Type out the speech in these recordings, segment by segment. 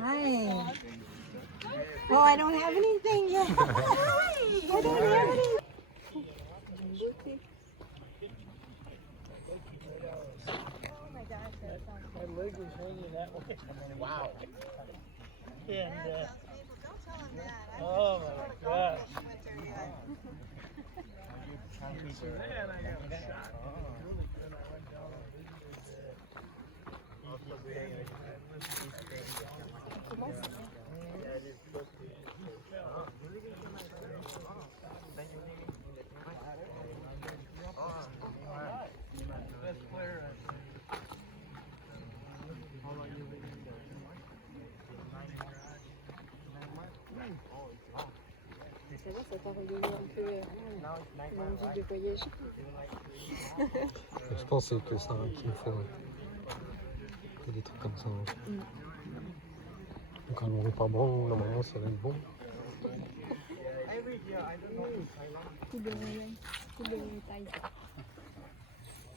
Hi. Oh, I don't have anything yet. I don't have any. Oh my gosh, that sounds My leg was hanging that way. Wow. And, don't tell him that. oh my gosh. Man, I got a shot. Best player, I think. How long you been in there? Ça va, ça t'a redonné un peu l'envie de voyager. Je pense que c'est ça qu'il me faut. Que des trucs comme ça. Donc quand on n'est pas bon, normalement ça va être bon. Coup de taille.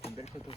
Une belle photo.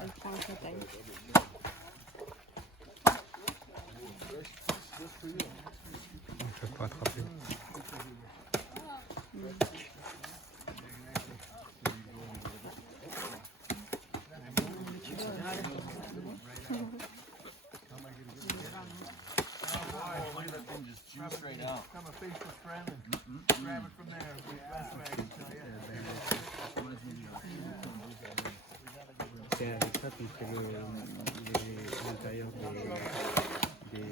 Elle prend sa taille. Je ne peux pas attraper. Come a face to friend and grab it from there. C'est avec ça qu'on fait l'intérieur des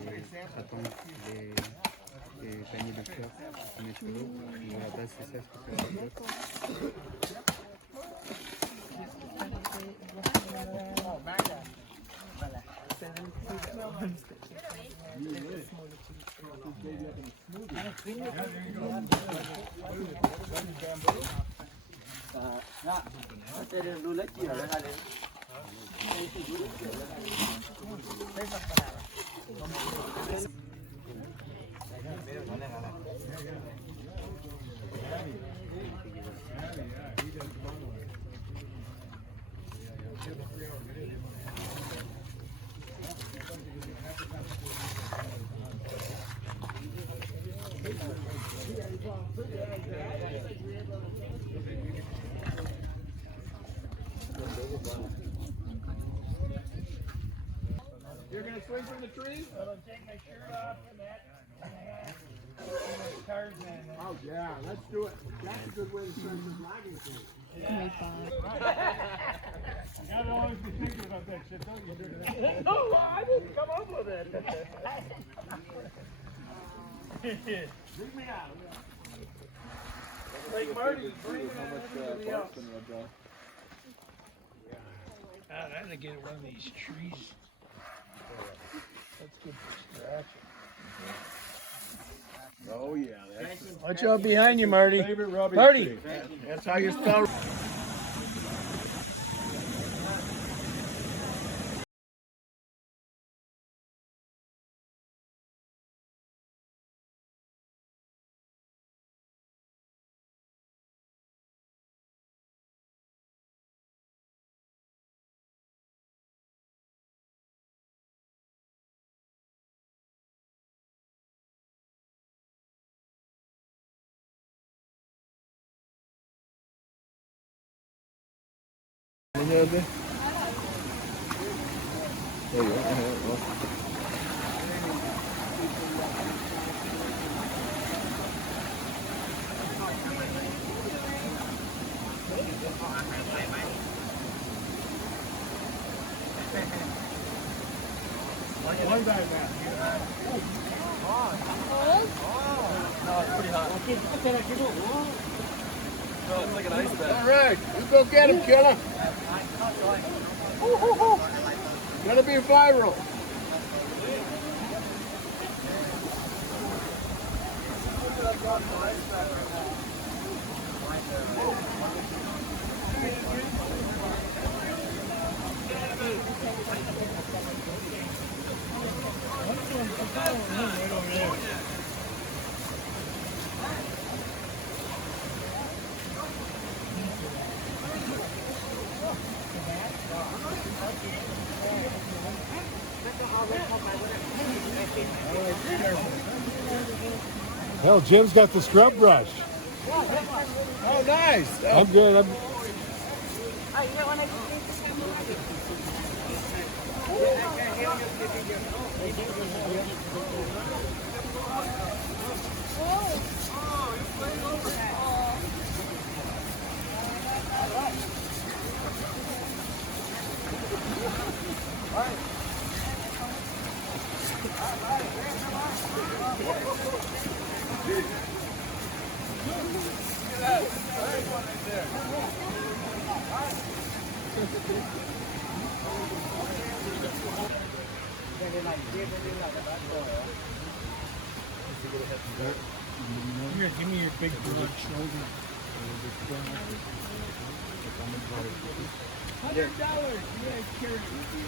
cratons, des paniers de fleurs qu'on met sur l'eau. Et à la base, c'est ça ce que ça veut dire. You're gonna swing from the tree? I'm gonna take my shirt off and that. Tarzan. Oh yeah, let's do it. That's a good way to start some vlogging thing. Mais pas. You gotta always be thinking about that shit, don't you? No, I didn't come up with it. Bring me out. Like Marty, bring everybody else. God, I had to get one of these trees. That's good for scratching. Oh yeah, that's Watch out behind you, Marty. favorite rubbing Marty. tree. That's how you spell. One guy back. No, it's pretty hot. No, it's like an ice bag. All right, you go get him, killer. Oh, Gotta be viral. Hell, Jim's got the scrub brush. Oh, nice. I'm good. Here, give me your big broad shoulder. $100. You guys carry it with you.